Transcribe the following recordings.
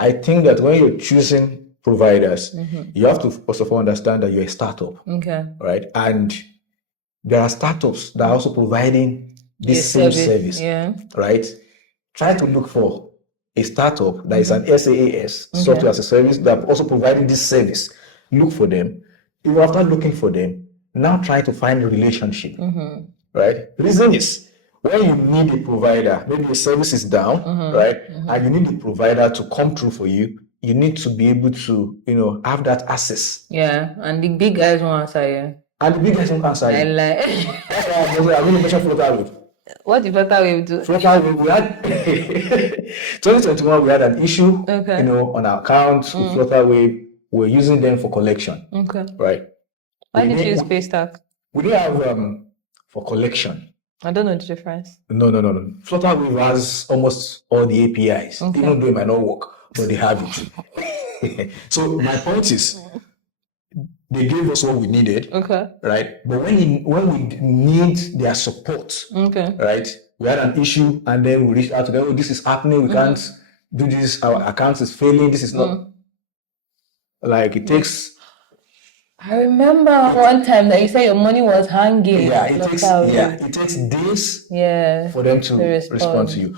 I think that when you're choosing providers, you have to first of all understand that you're a startup. Okay. Right? And there are startups that are also providing this same service. Yeah. Right? Try to look for a startup that is an SaaS, software as a service, that are also providing this service. Look for them. Even after looking for them, now try to find a relationship. Right? The reason is, when you need a provider, maybe your service is down, right? And you need a provider to come through for you. You need to be able to, have that access. Yeah, and the big guys won't answer you. And the big guys won't answer you. That's why I'm going to mention Flutterwave. What did Flutterwave do? Flutterwave, we had 2021. We had an issue, on our account with Flutterwave. We're using them for collection. Okay. Right. Why did you use Paystack? We didn't have for collection. I don't know the difference. No. Flutterwave has almost all the APIs, even though it might not work, but they have it. So my point is, they gave us what we needed, right? But when we need their support, right? We had an issue, and then we reached out to them. Oh, this is happening. We can't do this. Our account is failing. This is not like it takes. I remember one time that you said your money was hanging. Yeah, it takes days for them to respond to you.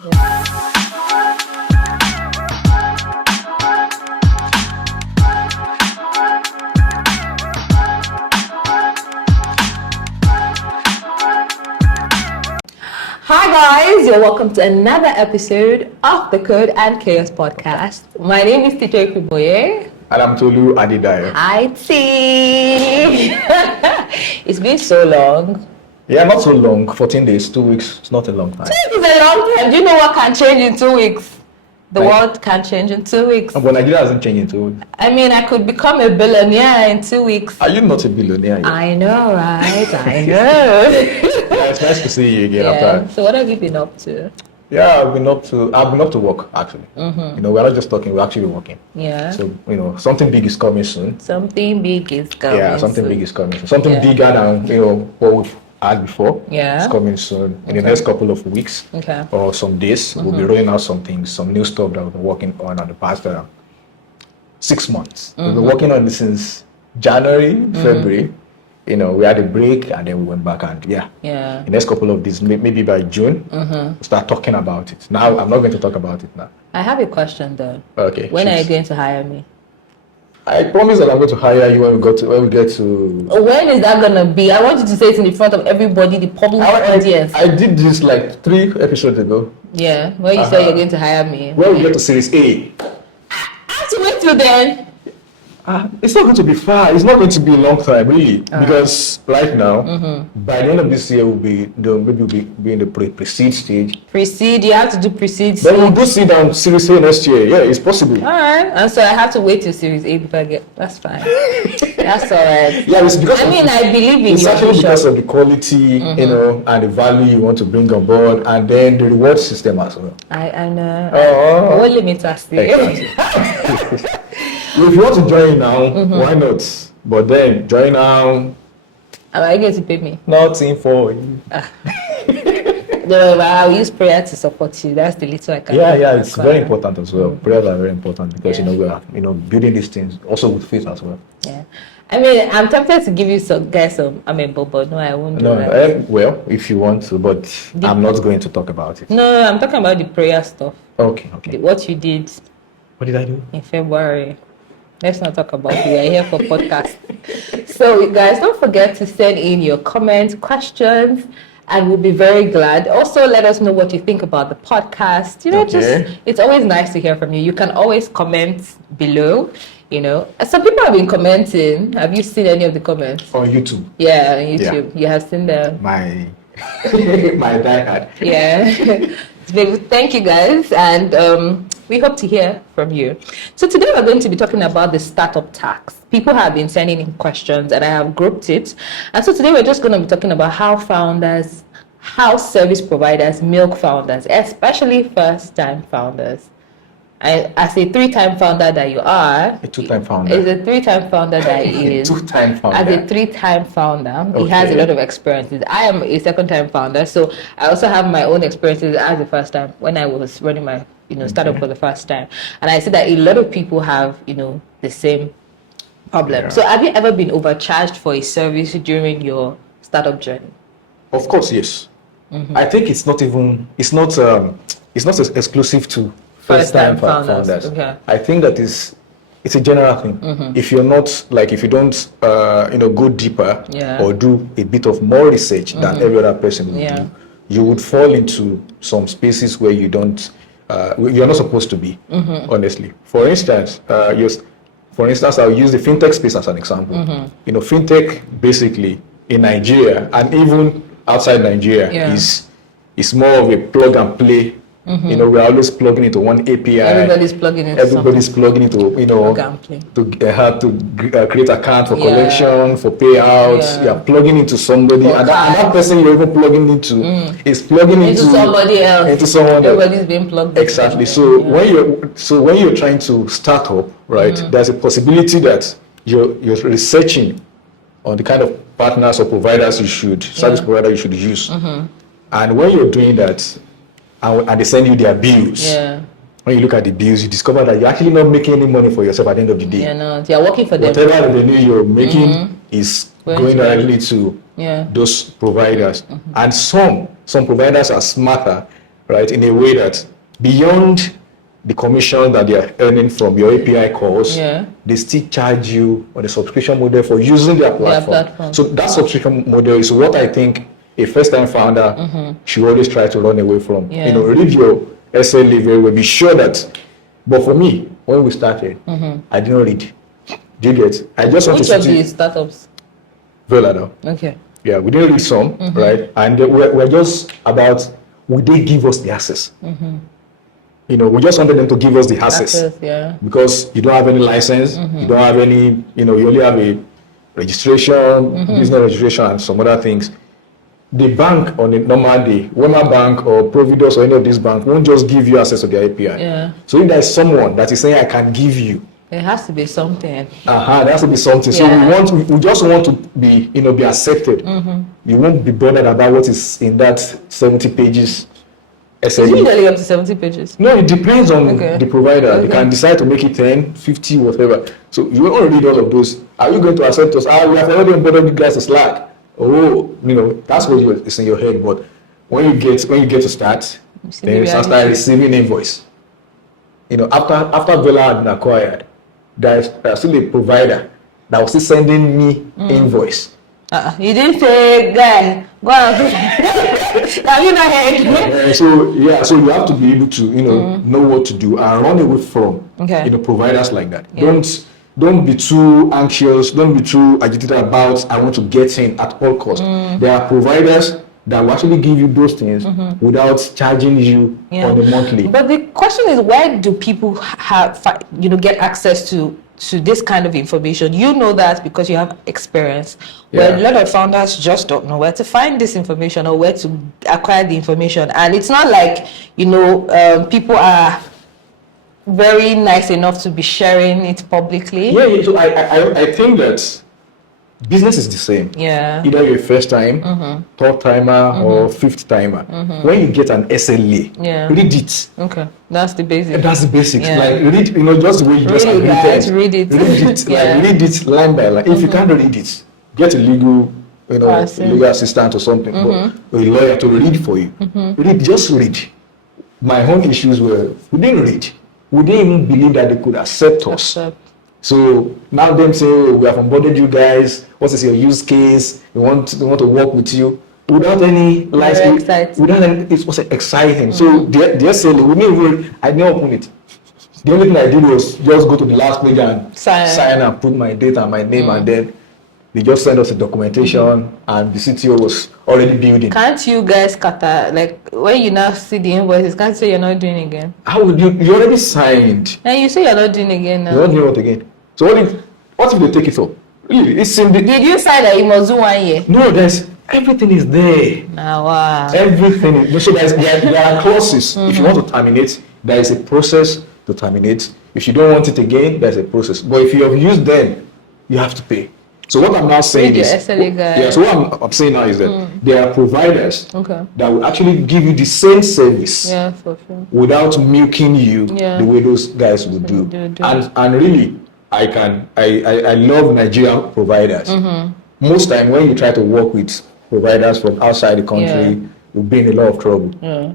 Hi guys, you're welcome to another episode of the Code and Chaos podcast. My name is Tito and Tolu. And I'm Tolu Adidayo. Hi T. It's been so long. Yeah, not so long. 14 days, 2 weeks. It's not a long time. 2 weeks is a long time. Do you know what can change in 2 weeks? The world can change in 2 weeks. But Nigeria hasn't changed in 2 weeks. I mean, I could become a billionaire in 2 weeks. Are you not a billionaire yet? I know, right? I know. Yeah, it's nice to see you again after. So what have you been up to? Yeah, I've been up to work actually. We're not just talking, we're actually working. Yeah. So, something big is coming soon. Something big is coming. Yeah, something big is coming soon. Something bigger than what we've had before. Yeah. It's coming soon. In the next couple of weeks or some days, we'll be rolling out some things, some new stuff that we've been working on the past 6 months. We've been working on this since January, February. We had a break and then we went back and the next couple of days, maybe by June, we'll start talking about it. Now, I'm not going to talk about it now. I have a question though. Okay. When are you going to hire me? I promise that I'm going to hire you when we get to. When is that gonna be? I want you to say it in the front of everybody, the public audience. I did this like 3 episodes ago. Yeah, where you said you're going to hire me. When we get to series A. I have to wait till then. It's not going to be far. It's not going to be a long time, really, because right now, by the end of this year, maybe we'll be in the pre-seed stage. Pre-seed, you have to do pre-seed. Then we'll do seed and series A next year. Yeah, it's possible. All right, and so I have to wait till series A before I get. That's fine. That's all right. Yeah, it's because. I believe in it's your actually vision. because of the quality, and the value you want to bring on board, and then the reward system as well. I know. What limits us? Exactly. If you want to join now, why not? But then join now. Are you going to pay me? Nothing for you. No, I'll use prayer to support you. That's the little I can do. Yeah, it's very important as well. Prayers are very important because we are building these things also with faith as well. Yeah. I mean, I'm tempted to give you some but no, I won't do that. Well, if you want to, but I'm not going to talk about it. No, I'm talking about the prayer stuff. Okay. What you did. What did I do? In February. Let's not talk about it. We are here for podcast. So, guys, don't forget to send in your comments, questions, and we'll be very glad. Also, let us know what you think about the podcast. It's always nice to hear from you. You can always comment below. Some people have been commenting. Have you seen any of the comments? On YouTube. Yeah, on YouTube. Yeah. You have seen them. My diehard. Yeah. Thank you, guys, and we hope to hear from you. So today we're going to be talking about the startup tax. People have been sending in questions, and I have grouped it. And so today we're just going to be talking about how service providers milk founders, especially first-time founders. as a 3-time founder that you are, a 2-time founder. Is a 3-time founder that he is. 2-time founder. As a 3-time founder, he has a lot of experiences. I am a 2nd-time founder, so I also have my own experiences as the first time when I was running my startup for the first time, and I see that a lot of people have the same problem. So have you ever been overcharged for a service during your startup journey? Of course, yes. I think it's not exclusive to first-time founders. Okay. I think that it's a general thing. If you're not if you don't go deeper or do a bit of more research than every other person would do, you would fall into some spaces where you're not supposed to be. Honestly, for instance, I'll use the fintech space as an example. Fintech basically in Nigeria and even outside Nigeria is more of a plug and play. We're always plugging into one API. Everybody's plugging into to help to create account for collection, for payouts. You're plugging into somebody, and that person you're even plugging into is plugging into somebody else. Into someone Everybody's being plugged into. Exactly. So when you're trying to start up, right, there's a possibility that you're researching on the kind of partners or providers service provider you should use, and when you're doing that. And they send you their bills. When you look at the bills, you discover that you're actually not making any money for yourself at the end of the day. You're working for them. Whatever revenue you're making is going directly to those providers. And some providers are smarter, right, in a way that beyond the commission that they are earning from your API calls, they still charge you on the subscription model for using their platform. So that subscription model is what I think a first-time founder should always try to run away from. Read your SLA very well. Be sure that. But for me, when we started, I didn't read. Do you get? I just want Which of the startups? Vela now. Okay. Yeah, we didn't read some, right? And we're just about, would they give us the access? We just wanted them to give us the access. Because you don't have any license, you don't have any, you only have a registration, business registration, and some other things. The bank on a normal day, Wema Bank or Providus or any of these banks won't just give you access to the API. So if there's someone that is saying I can give you, there has to be something. There has to be something. So we just want to be accepted. You won't be bothered about what is in that 70 pages. Is it usually up to 70 pages? No, it depends on the provider. They can decide to make it 10, 50, whatever. So you won't read all of those. Are you going to accept us? We have already onboarded you guys to Slack. That's what is in your head. But when you get to start, then you start receiving invoice. After Vela had been acquired, there's still a provider that was still sending me invoice. You didn't say, guy, go on. Have you not heard? So you have to be able to know what to do and run away from providers like that. Don't be too anxious. Don't be too agitated about I want to get in at all costs. There are providers that will actually give you those things without charging you on the monthly. But the question is, where do people get access to this kind of information? You know that because you have experience. Where a lot of founders just don't know where to find this information or where to acquire the information. And it's not like people are very nice enough to be sharing it publicly. So I think that business is the same. Either you're a first time, third timer, or fifth timer. When you get an SLA, read it. Okay, that's the basics. That's the basics. Like read, just the way you just read it. Read it line by line. If you can't read it, get a legal assistant or something, but a lawyer to read for you. Just read. My own issues were we didn't read. We didn't even believe that they could accept us. So now them say, we have onboarded you guys. What is your use case? We want to work with you without any license. It was exciting. So the SLA, I didn't open it. The only thing I did was just go to the last page and sign and put my date and my name, and then they just sent us a documentation, and the CTO was already building. Can't you guys when you now see the invoices, can't you say you're not doing again? How would you already signed? And you say you're not doing again now. You're not doing what again? So what if they take it for? Really? Did you sign that you must do 1 year? No, everything is there. Wow. Everything. So there are clauses. If you want to terminate, there is a process to to terminate. If you don't want it again, there's a process. But if you have used them, you have to pay. So what I'm now saying is, so what I'm saying now is that there are providers that will actually give you the same service for sure, without milking you the way those guys would do. And really, I love Nigerian providers. Most time when you try to work with providers from outside the country, you'll be in a lot of trouble.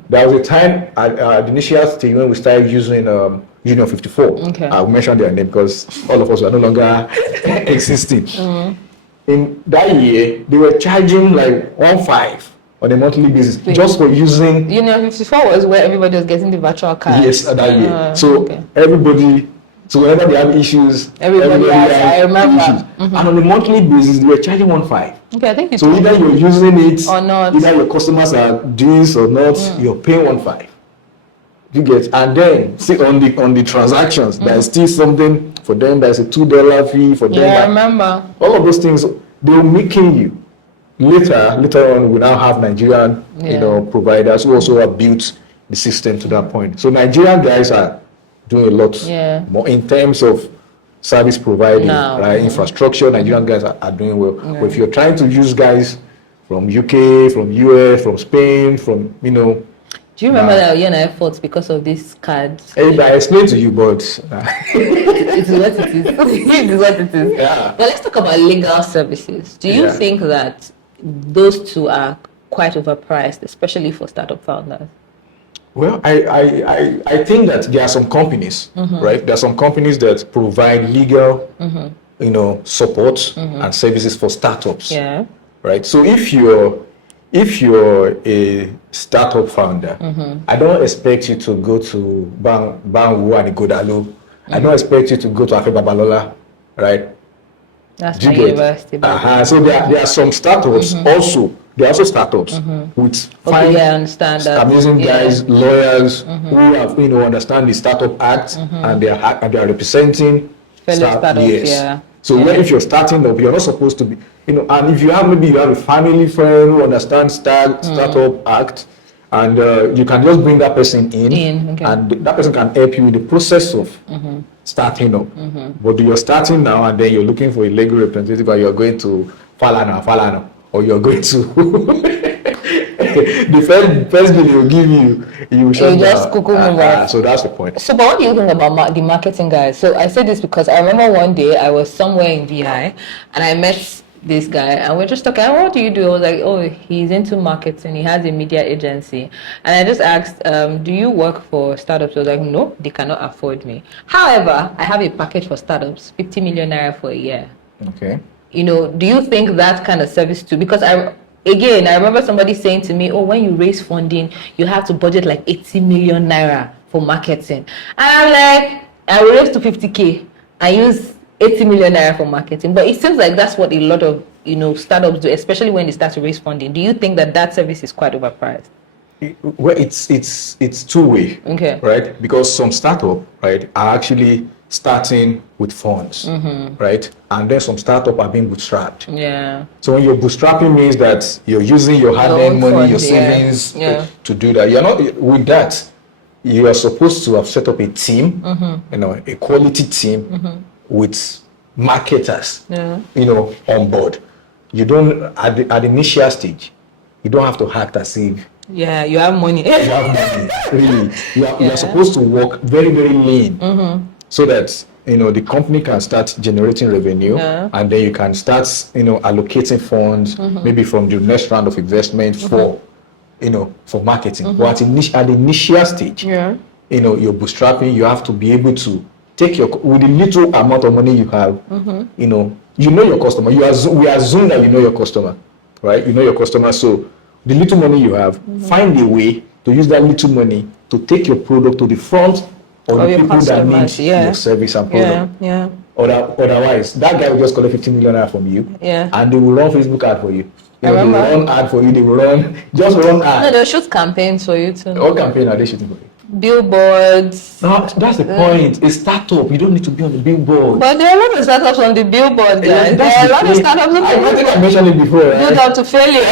There was a time at the initial stage when we started using Union 54. I'll mention their name because all of us are no longer existing. In that year, they were charging like 1.5 on a monthly basis just for using. Union 54 was where everybody was getting the virtual card. Yes, that year. So everybody. So whenever they have issues, everybody has, I remember. And on a monthly basis, they were charging 1.5. Okay, I think it's so either you're using it or not. Either your customers are doing this or not, you're paying 1.5. You get, and then see on the transactions, there's still something for them. There's a $2 fee for them. Yeah, I remember. All of those things they're making you. Later on, we now have Nigerian, providers who also have built the system to that point. So Nigerian guys are doing a lot more in terms of service providing, right? Infrastructure. Nigerian guys are doing well. But if you're trying to use guys from UK, from US, from Spain, from do you remember that you and I fought because of these cards? I explained to you, but it's what it is. It is what it is. Yeah. But let's talk about legal services. Do you think that those two are quite overpriced, especially for startup founders? Well, I think that there are some companies, right? There are some companies that provide legal, support and services for startups. Yeah. Right. So if you're a startup founder, I don't expect you to go to Banwu and Igodalo. I don't expect you to go to Afe Babalola, right? That's my university. So there are some startups also. There are also startups with fine, amazing guys, lawyers who have understand the Startup Act and they are representing startups. So if you're starting up, you're not supposed to be, and if you have a family friend who understands Startup Act, and you can just bring that person in and that person can help you with the process of starting up. But you're starting now and then you're looking for a legal representative and you're going to Falana, or you're going to the first bill he'll give you just so that's the point. So but what do you think about the marketing guys? So I said this because I remember one day I was somewhere in VI and I met this guy and we're just talking, what do you do? I was like, oh, he's into marketing, he has a media agency. And I just asked, do you work for startups? I was like, no, they cannot afford me. However, I have a package for startups, 50 million naira for a year. Okay. Do you think that kind of service too? Because I remember somebody saying to me, oh, when you raise funding, you have to budget like 80 million naira for marketing. And I'm like, I will raise to 50K. I use 80 million naira for marketing. But it seems like that's what a lot of, startups do, especially when they start to raise funding. Do you think that service is quite overpriced? Well, it's two-way, right? Because some startups, right, are actually starting with funds, right? And then some startups are being bootstrapped. Yeah. So when you're bootstrapping means that you're using your hard-earned money, your savings to do that. You're not with that. You are supposed to have set up a team, a quality team with marketers, on board. You don't at the initial stage. You don't have to act as if. Yeah, you have money. You have money, really. You are supposed to work very, very lean. So that the company can start generating revenue, and then you can start allocating funds maybe from the next round of investment for marketing. But at the initial stage, you're bootstrapping. You have to be able to take with the little amount of money you have. You know your customer. We assume that you know your customer, right? You know your customer. So the little money you have, find a way to use that little money to take your product to the front of the people that need your service and product. Otherwise, that guy will just collect 15 million naira from you, and they will run Facebook ad for you. They will run ad for you. They will run ad. No, they'll shoot campaigns for you too. What campaign are they shooting for you? Billboards. No, that's the point. A startup, you don't need to be on the billboard. But there are a lot of startups on the billboard, guys. There are a lot of startups on the billboard. I think I mentioned it before, right? Build up to failure.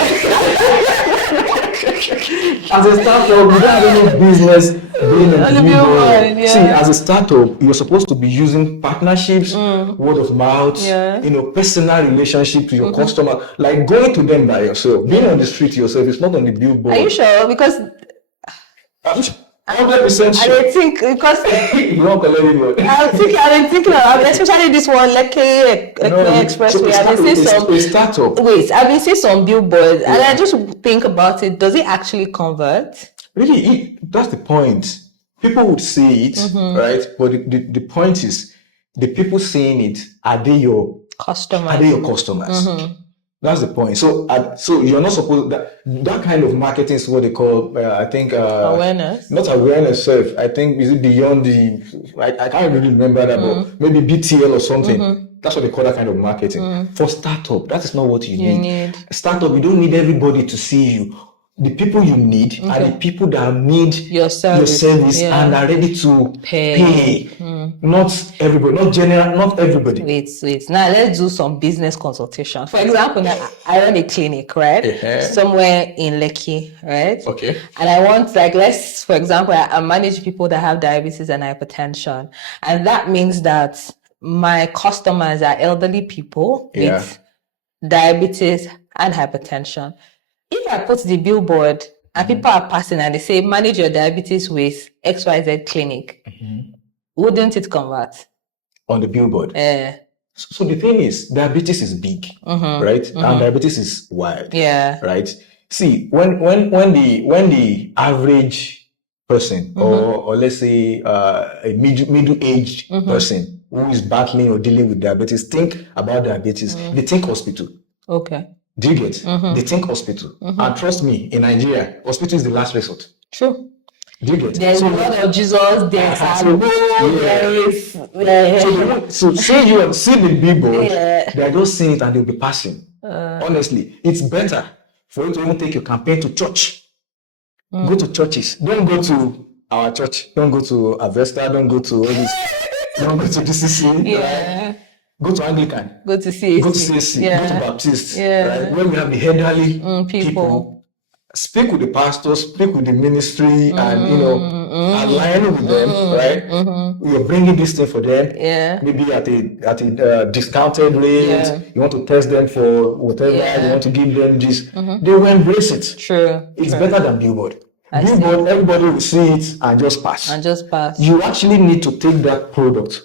As a startup, you don't have any business being on the billboard. Yeah. See, as a startup, you're supposed to be using partnerships, word of mouth, personal relationships with your customer, like going to them by yourself. Being on the street yourself, it's not on the billboard. Are you sure? Because 100% sure. I think because you won't collect anybody. I'm thinking of especially this one, Lekki Expressway. I've been seeing some startup. Wait, I've been seeing some billboards, and I just think about it. Does it actually convert? Really, that's the point. People would see it, right? But the point is, the people seeing it, are they your customers? Are they your customers? That's the point. So you're not supposed that kind of marketing is what they call, I think, awareness. Not awareness, self. I think is it beyond the. I can't really remember that, but maybe BTL or something. That's what they call that kind of marketing. For startup, that is not what you need. Startup, you don't need everybody to see you. The people you need are the people that need your service and are ready to pay. Not everybody, not everybody. Wait. Now let's do some business consultation. For example, I run a clinic, right? Somewhere in Lekki, right? Okay. And I want, for example, I manage people that have diabetes and hypertension. And that means that my customers are elderly people with diabetes and hypertension. If I put the billboard and people are passing and they say, manage your diabetes with XYZ clinic, wouldn't it convert? On the billboard? So the thing is, diabetes is big, right? And diabetes is wide, right? See, when the average person, or let's say a middle-aged person who is battling or dealing with diabetes, think about diabetes, they think hospital. Okay. Do you get? They think hospital. And trust me, in Nigeria, hospital is the last resort. True. Do you get? There's a lot of Jesus, there's So say you see the billboard, they're just seeing it and they'll be passing. Honestly, it's better for you to even take your campaign to church. Go to churches. Don't go to our church. Don't go to Avesta. Don't go to all this. Don't go to DCC. Right? Go to Anglican. Go to CAC. Go to Baptist. Right? When we have the elderly people, speak with the pastors, speak with the ministry, and align with them. Right? You're bringing this thing for them. Maybe at a discounted rate. You want to test them for whatever. You want to give them this. They will embrace it. True. It's better than billboard. Billboard, everybody will see it and just pass. You actually need to take that product,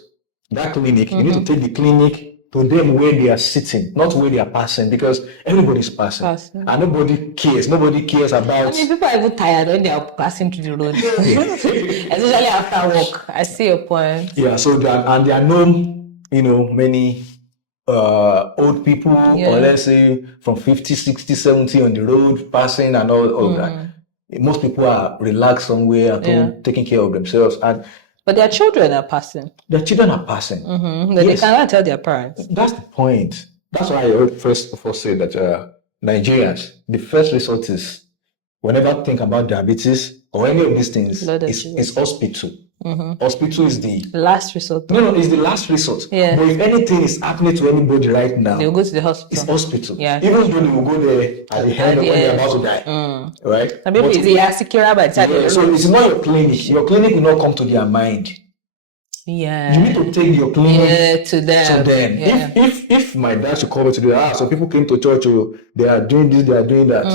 that clinic. You need to take the clinic to them where they are sitting, not where they are passing, because everybody's passing. And nobody cares. Nobody cares about. People are even tired when they are passing through the road, especially after work. I see your point. Yeah. So they are known, many old people, or let's say from 50, 60, 70 on the road, passing and all that. Most people are relaxed somewhere at home, taking care of themselves, but their children are passing. Their children are passing. But they cannot tell their parents. That's the point. That's why I first of all say that Nigerians, the first resort is, whenever I think about diabetes or any of these things, is hospital. Hospital is the last resort. No, it's the last resort. But if anything is happening to anybody right now, they'll go to the hospital. It's hospital. Even though they will go there at the end of when they're about to die. Right? And maybe it's the so it's not your clinic. Your clinic will not come to their mind. Yeah. You need to take your clinic to them. Yeah. If my dad should call me today, so people came to church, they are doing this, they are doing that.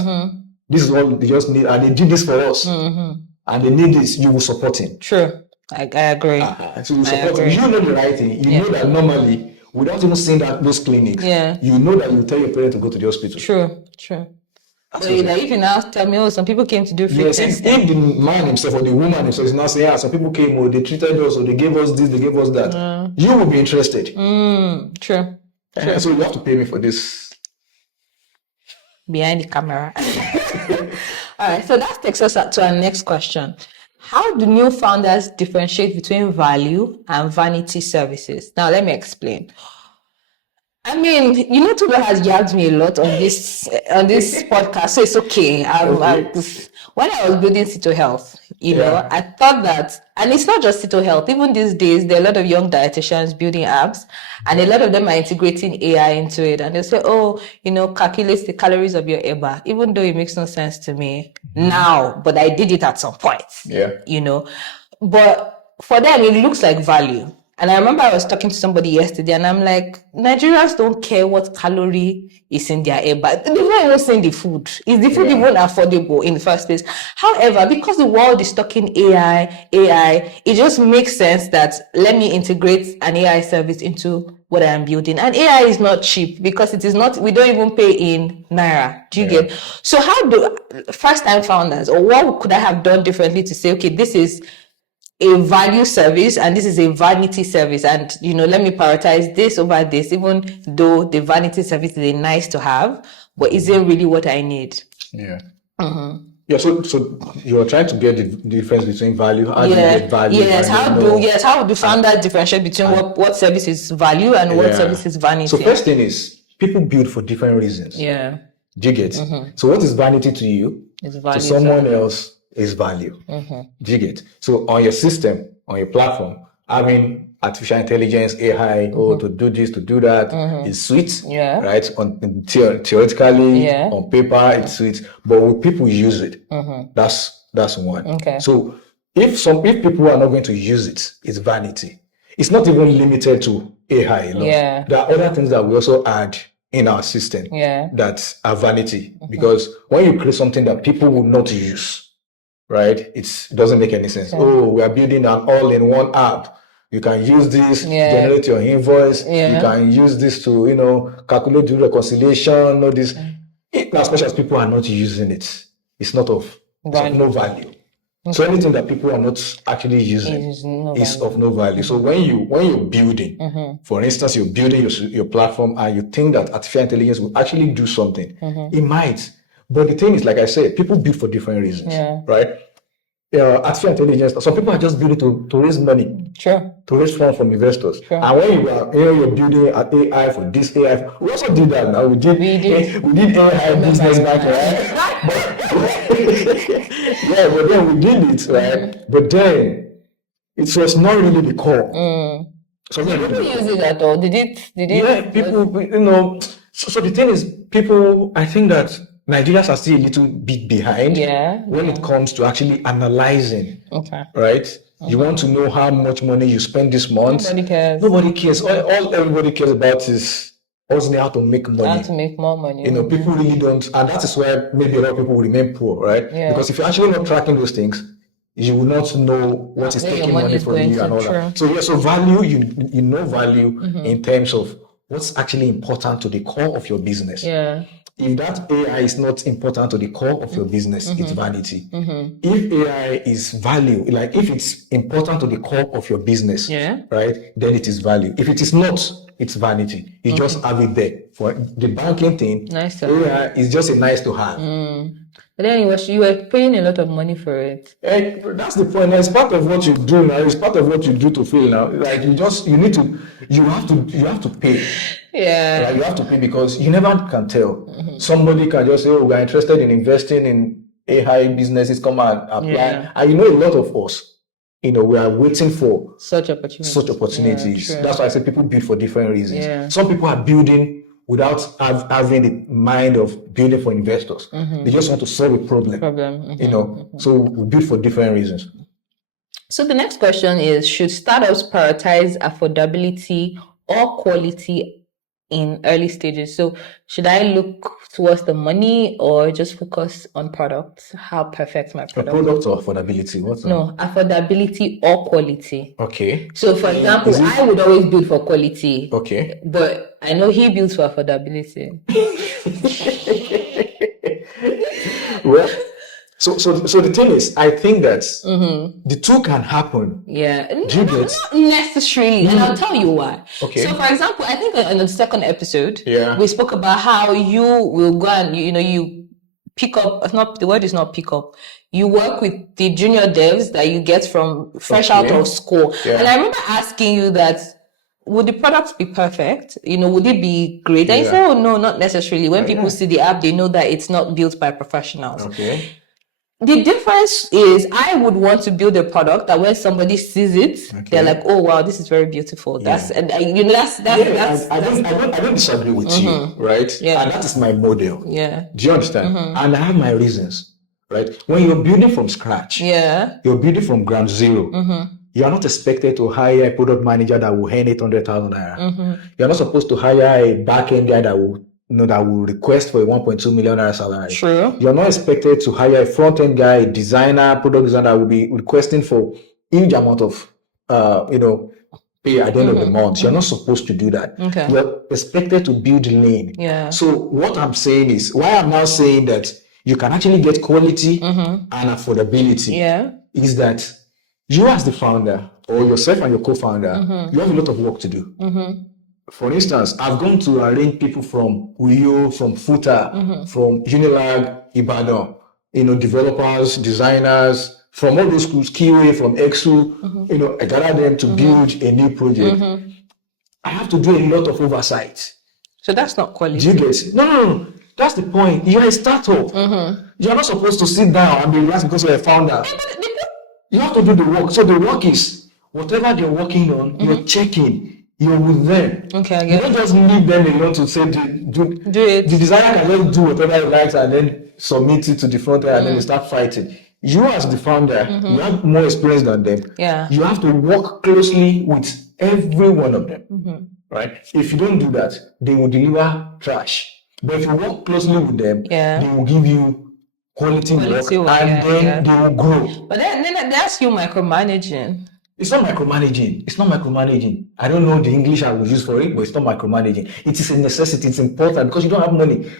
This is all they just need, and they did this for us. And they need this, you will support him. True. I agree. So you support him. You know the right thing. You know that normally, without even seeing those clinics, you know that you tell your parents to go to the hospital. True. So if you now tell me, some people came to do free testing. If the man himself or the woman himself is now saying, some people came, they treated us, or they gave us this, they gave us that, you will be interested. True. So you have to pay me for this. Behind the camera. All right, so that takes us to our next question. How do new founders differentiate between value and vanity services? Now, let me explain. I mean, Tolu has yabbed me a lot on this podcast, so it's okay. When I was building Cito Health, I thought that, and it's not just Cito Health. Even these days, there are a lot of young dietitians building apps, and a lot of them are integrating AI into it. And they say, calculate the calories of your EBA, even though it makes no sense to me now, but I did it at some point. But for them, it looks like value. And I remember I was talking to somebody yesterday, and I'm like, Nigerians don't care what calorie is in their air, but they're not even saying the food. Is the food even affordable in the first place? However, because the world is talking AI, it just makes sense that let me integrate an AI service into what I'm building. And AI is not cheap because it is not, we don't even pay in Naira. Do you get? So how do first-time founders, or what could I have done differently to say, okay, this is a value service and this is a vanity service, and let me prioritize this over this, even though the vanity service is a nice to have but isn't really what I need. So you're trying to get the difference between value. How do you get value? How do founders differentiate between what service is value and what service is vanity? So first thing is, people build for different reasons. Do you get? So what is vanity to you? It's value to someone else is value. Do you get? So on your system, on your platform, having artificial intelligence, AI, to do this, to do that, is sweet, right? Theoretically, on paper, it's sweet, but will people use it? That's one. Okay. So if people are not going to use it, it's vanity. It's not even limited to AI alone. There are other things that we also add in our system that are vanity, because when you create something that people will not use, right? It doesn't make any sense. We are building an all-in-one app. You can use this, generate your invoice. You can use this to, calculate the reconciliation, all this. As much as people are not using it, it's not of no value. So anything that people are not actually using is of no value. So when you're building, for instance, you're building your platform and you think that artificial intelligence will actually do something, it might. But the thing is, like I said, people build for different reasons, right? Artificial intelligence, some people are just building to raise money, to raise funds from investors. And when you're building an AI for this AI, we also did that now. We did AI business back, right? But then we did it, right? But then it was not really the core. So people use it at all? Did it? Yeah, people, So the thing is, I think that Nigerians are still a little bit behind when it comes to actually analyzing. Right? You want to know how much money you spend this month. Nobody cares. All everybody cares about is also how to make money. How to make more money. People really don't, and that is why maybe a lot of people will remain poor, right? Because if you're actually not tracking those things, you will not know what is taking money from you and all that. So value, you know value in terms of what's actually important to the core of your business. If that AI is not important to the core of your business, it's vanity. If AI is value, like if it's important to the core of your business, right, then it is value. If it is not, it's vanity. You just have it there. For the banking thing, AI is just a nice to have. But then you were paying a lot of money for it. That's the point. It's part of what you do now. It's part of what you do to feel now. Like you have to pay. Right? You have to pay because you never can tell. Somebody can just say, we're interested in investing in AI businesses, come and apply. And a lot of us, we are waiting for such opportunities. That's why I say people build for different reasons. Some people are building without having the mind of building for investors. They just want to solve a problem. So we build for different reasons. So the next question is, should startups prioritize affordability or quality in early stages? So should I look towards the money or just focus on products? How perfect my product? Product or affordability? No, affordability or quality. Okay. So for example, I would always build for quality. Okay. But I know he builds for affordability. Well, so the thing is, I think that the two can happen. Not necessarily, and I'll tell you why. Okay. So, for example, I think in the second episode, we spoke about how you will go and you pick up. Not the word is not pick up. You work with the junior devs that you get from fresh out of school, and I remember asking you that would the products be perfect? Would it be great? And you say, oh, no, not necessarily. When people see the app, they know that it's not built by professionals. Okay. The difference is I would want to build a product that when somebody sees it, they're like, oh, wow, this is very beautiful. That's, and I don't disagree with you, right? Yeah. And that is my model. Yeah. Do you understand? And I have my reasons, right? When you're building from scratch, you're building from ground zero. You are not expected to hire a product manager that will earn 800,000 naira. You're not supposed to hire a back-end guy that will request for a 1.2 million naira salary. True. You're not expected to hire a front-end guy, a designer, product designer that will be requesting for huge amount of, pay at the end of the month. You're not supposed to do that. Okay. You're expected to build lean. Yeah. So what I'm saying is, why I'm now saying that you can actually get quality and affordability is that you as the founder or yourself and your co-founder, you have a lot of work to do. For instance, I've gone to arrange people from Uyo, from Futa, from Unilag, Ibadan, developers, designers, from all those schools, Kiwi, from Exu, I gather them to build a new project. I have to do a lot of oversight. So that's not quality. Do you get it? No. That's the point. You're a startup. You're not supposed to sit down and be relaxed because you're a founder. You have to do the work. So the work is whatever they're working on, you're checking, you're with them. Okay, I get you don't just leave them alone to say, do it. The designer can just do whatever he likes and then submit it to the front end and then they start fighting. You as the founder, you have more experience than them. Yeah. You have to work closely with every one of them. Right? If you don't do that, they will deliver trash. But if you work closely with them, they will give you quality work and then they will grow. But then that's you micromanaging. It's not micromanaging. I don't know the English I will use for it, but it's not micromanaging. It is a necessity. It's important because you don't have money.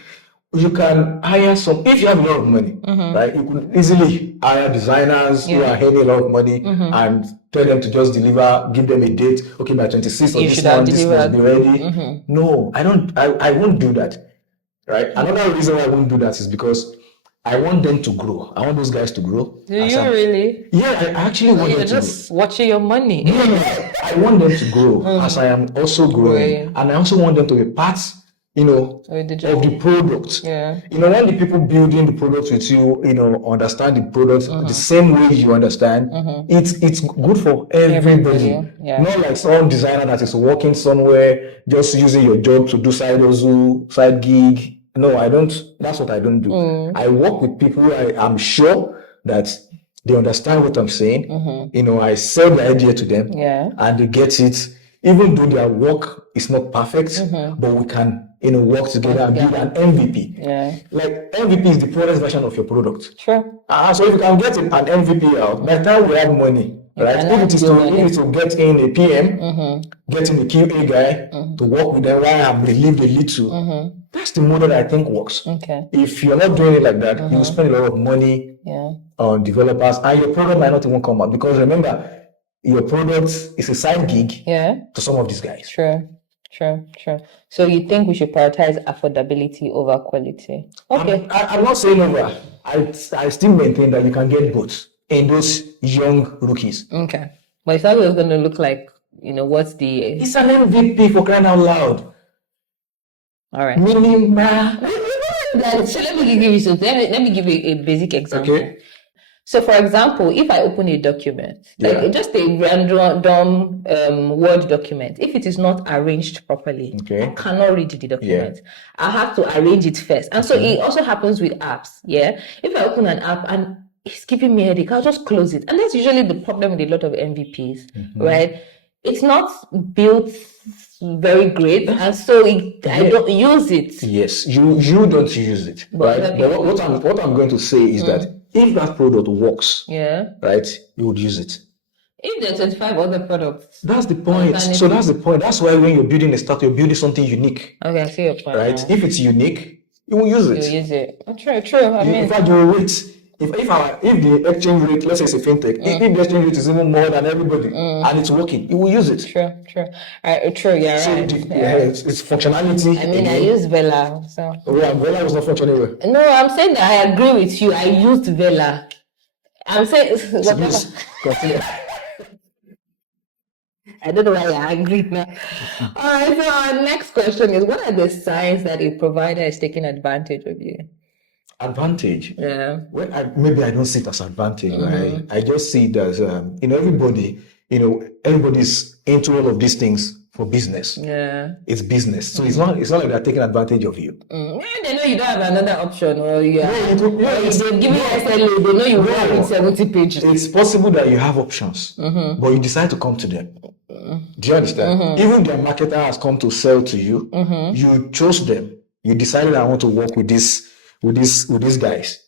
You can hire if you have a lot of money, right? You could easily hire designers who are earning a lot of money and tell them to just deliver, give them a date. Okay, by 26th of this month, this must be ready. No, I won't do that, right? Another reason why I won't do that is because I want them to grow. I want those guys to grow. Do you really? Yeah, I actually want them to grow. You're just watching your money. No. I want them to grow as I am also growing. And I also want them to be part of the product. Yeah. When the people building the product with you, understand the product the same way you understand, it's good for everybody. Yeah. Not like some designer that is working somewhere, just using your job to do side hustle, side gig. No, I don't. That's what I don't do. I work with people. I'm sure that they understand what I'm saying. I sell the idea to them and they get it. Even though their work is not perfect, but we can work together and build an MVP. Yeah. Like MVP is the product version of your product. Sure. So if you can get an MVP out, by the time we have money, right? If it is to get in a PM, get in a QA guy to work with them while I relieve a little. That's the model that I think works. Okay. If you're not doing it like that, you will spend a lot of money on developers and your product might not even come out because remember, your product is a side gig to some of these guys. Sure. So you think we should prioritize affordability over quality? Okay. I'm not saying over. I still maintain that you can get both in those young rookies. Okay. But it's not going to look like, what's the... It's an MVP for crying out loud. All right. So let me give you a basic example. Okay. So, for example, if I open a document, like just a random Word document, if it is not arranged properly, I cannot read the document. I have to arrange it first. And so it also happens with apps. Yeah. If I open an app and it's giving me a headache, I'll just close it. And that's usually the problem with a lot of MVPs, right? It's not built very great, and so I don't use it. Yes, you don't use it, right? But what I'm going to say is that if that product works, right, you would use it. If there are 25 other products. That's the point. So that's the point. That's why when you're building a startup, you're building something unique. Okay, I see your point. Right? If it's unique, you will use it. You use it. True. In fact, you will wait. If the exchange rate, let's say it's a fintech, if the exchange rate is even more than everybody and it's working, you will use it. True. True, yeah. So it's functionality. I mean, I use Vela. So. Vela was not functioning well. No, I'm saying that I agree with you. I used Vela. I'm saying Please continue. I don't know why you're angry now. All right, so our next question is, what are the signs that a provider is taking advantage of you? Advantage? Yeah. Well, maybe I don't see it as advantage, right? I just see it as, everybody's into all of these things for business. Yeah. It's business. So it's not like they're taking advantage of you. Yeah, they know you don't have another option, or they've given you SLA, they know you work in 70 pages. It's possible that you have options, but you decide to come to them. Do you understand? Even their marketer has come to sell to you, you chose them. You decided, I want to work with these guys.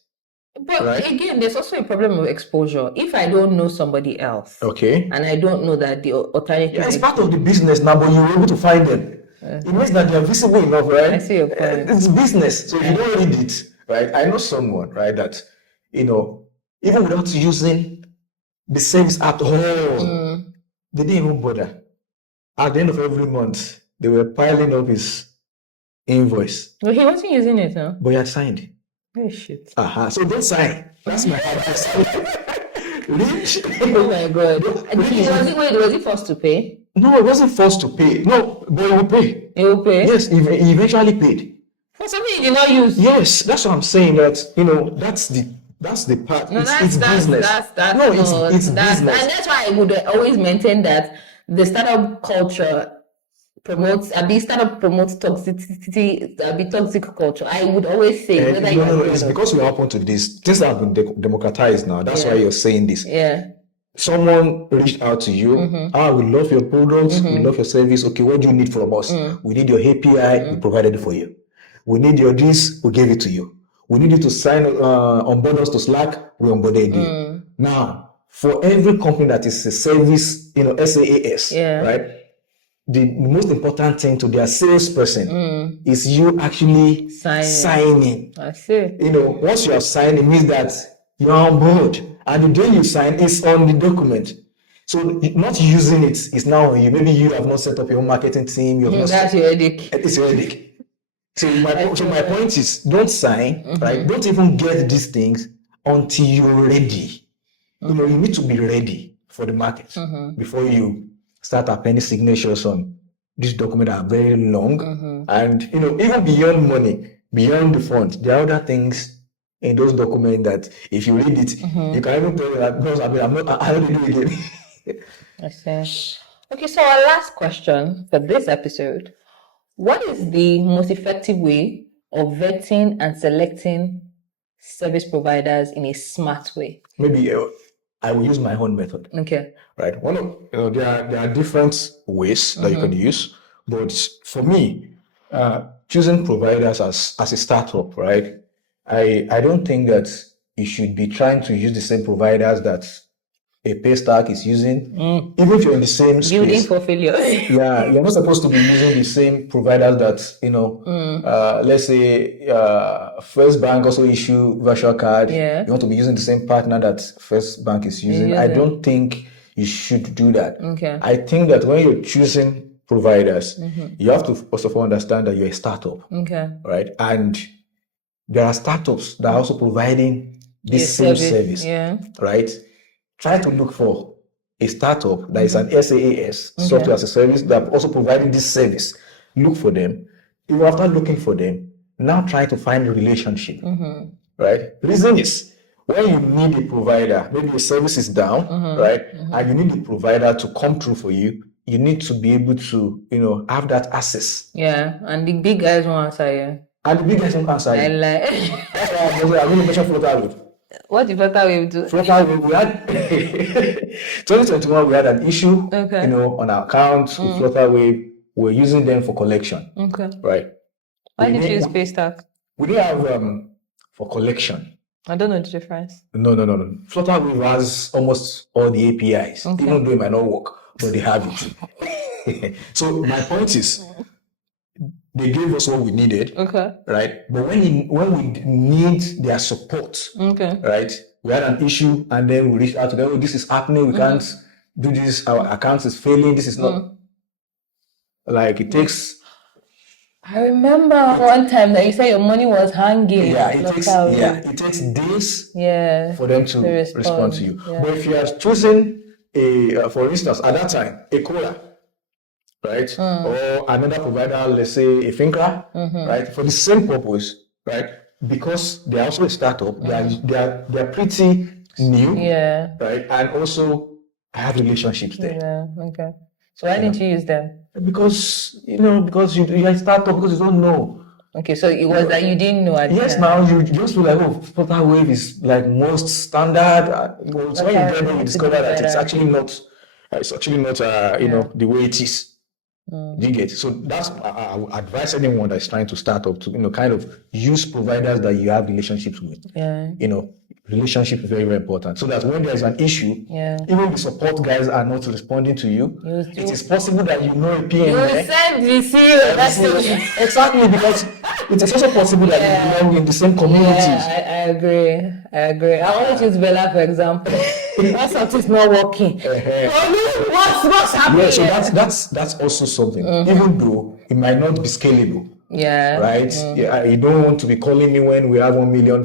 But again, there's also a problem of exposure. If I don't know somebody else, and I don't know that the alternative, it's part of the business now, but you're able to find them. It means that they're visible enough, right? I see your point. It's business, so you don't need it, right? I know someone, right, that, even without using the service at all, they didn't even bother. At the end of every month, they were piling up his invoice. Well, he wasn't using it, huh? But he had signed. Oh, shit. So don't sign. That's my advice. Oh my God. Was he forced to pay? No, it wasn't forced to pay. No, but he will pay. He will pay? Yes, he eventually paid. For something he did not use? Yes, that's what I'm saying. That, that's the part. No, it's business. It's business. And that's why I would always maintain that the startup culture promotes toxicity, toxic culture. I would always say it's because we are open to this. Things have been democratized now. That's why you're saying this. Yeah. Someone reached out to you. We love your products, we love your service. Okay, what do you need from us? We need your API, we provided it for you. We need your this, we gave it to you. We need you to sign onboard us to Slack, we onboarded you. Now, for every company that is a service, SaaS, right? The most important thing to their salesperson is you actually signing. I see. Once you have signed, it means that you're on board. And the day you sign is on the document. So not using it is now on you. Maybe you have not set up your own marketing team. That's your headache. It's your headache. So my point is, don't sign, right? Don't even get these things until you're ready. You need to be ready for the market before you start appending signatures on this document that are very long. And, even beyond money, beyond the font, there are other things in those documents that if you read it, you can even tell that, because I don't do it again. I see. Okay, so our last question for this episode. What is the most effective way of vetting and selecting service providers in a smart way? Maybe I will use my own method. Okay. Right. There are different ways that you can use, but for me, choosing providers as a startup, right? I don't think that you should be trying to use the same providers that a Paystack is using, even if you're in the same space. Building for failure. Yeah, you're not supposed to be using the same providers that, let's say First Bank also issue virtual card. Yeah. You want to be using the same partner that First Bank is using. I don't think you should do that. Okay. I think that when you're choosing providers, you have to first of all understand that you're a startup. Okay. Right? And there are startups that are also providing this same service. Yeah. Right? Try to look for a startup that is an SaaS, software as a service, that are also providing this service. Look for them. Even after looking for them, now try to find a relationship. Right? The reason is, when you need a provider, maybe your service is down, right? And you need a provider to come through for you, you need to be able to, have that access. Yeah, and the big guys won't answer you. And the big guys won't answer you. That's why I'm going to mention Flutterwave. What did Flutterwave do? Flutterwave, we had 2021, we had an issue, on our account with Flutterwave. We're using them for collection. Okay. Right. Why did you use Paystack? We didn't have for collection. I don't know the difference. No. Flutterwave has almost all the APIs, even though it might not work, but they have it. So my point is, they gave us what we needed, right? But when we need their support, right? We had an issue, and then we reached out to them. Oh, this is happening. We can't do this. Our account is failing. This is not like it takes. I remember one time that you said your money was hanging. Yeah, it takes days for them to respond to you. Yeah. But if you are choosing for instance, at that time, a cola, right? Or another provider, let's say a Fincra, right? For the same purpose, right? Because they are also a startup, they are pretty new, right? And also I have relationships there. Yeah, okay. So why didn't you use them? Because because you are a startup, because you don't know. Okay, so it was that you didn't know at Yes, now you just feel like, oh, Flutterwave is like most standard. So when you discover that it's actually not, the way it is. You get it? So that's I would advise anyone that's trying to start up to kind of use providers that you have relationships with. Yeah. Relationship is very, very important. So that when there's an issue, even the support guys are not responding to you. It is possible that you know a PM. You send the exactly, because it is also possible that you belong in the same communities. Yeah, I agree. I always use Bella for example. When something's not working. What's happening? Yeah, so that's also something. Even though it might not be scalable. Yeah. Right? Yeah, you don't want to be calling me when we have 1 million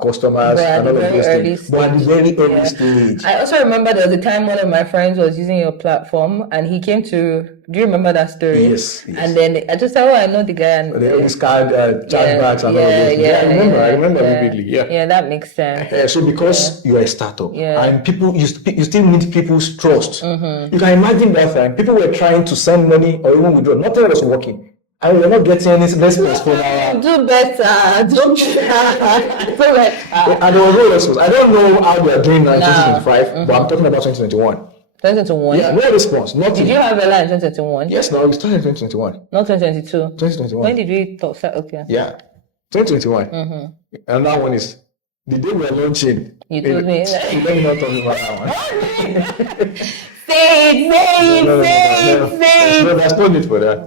customers and all of those things. But at the very early stage. I also remember there was a time one of my friends was using your platform and he came to. Do you remember that story? Yes. And then I just said, I know the guy. And this card, chatbacks and all of those things. I remember vividly. Yeah, that makes sense. So because you're a startup and people, you still need people's trust. You can imagine that time people were trying to send money or even withdraw. Nothing was working. And we're not getting any response from our... Do better. Do better. And there was no response. I don't know how they are doing now in 2025, but I'm talking about 2021. 2021? Yeah, no response. Nothing. Did you have a line in 2021? Yes, no, we started in 2021. Not 2022? 2021. When did we talk? Okay. Yeah, 2021. And that one is... The day we're launching... You told me. Let me not talk about that one. Say it. No, there's no need for that.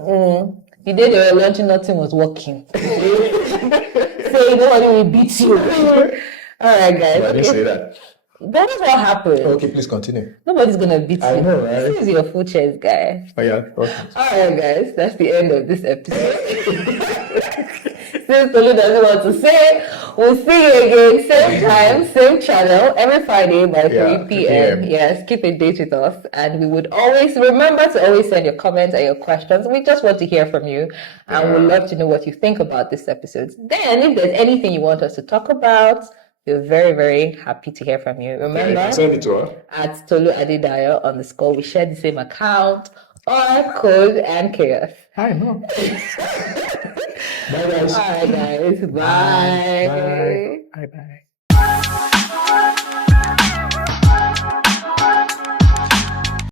The day they were launching, nothing was working. Say nobody will beat you. Alright, guys. I didn't say that. That is what happened. Okay, please continue. Nobody's gonna beat you. I know, right? This is your full chest, guy. Oh, yeah. Okay. Alright, guys. That's the end of this episode. Since Tolu doesn't want to say, we'll see you again, same time, same channel, every Friday by 3 p.m. Yes, keep a date with us. And we would always remember to always send your comments and your questions. We just want to hear from you. And we'd love to know what you think about this episode. Then, if there's anything you want us to talk about, we're very, very happy to hear from you. Remember, send it to her. At Tolu Adedayo_. We share the same account. Or code and chaos. I know. Bye, guys. All right, guys. Bye. Bye. Bye.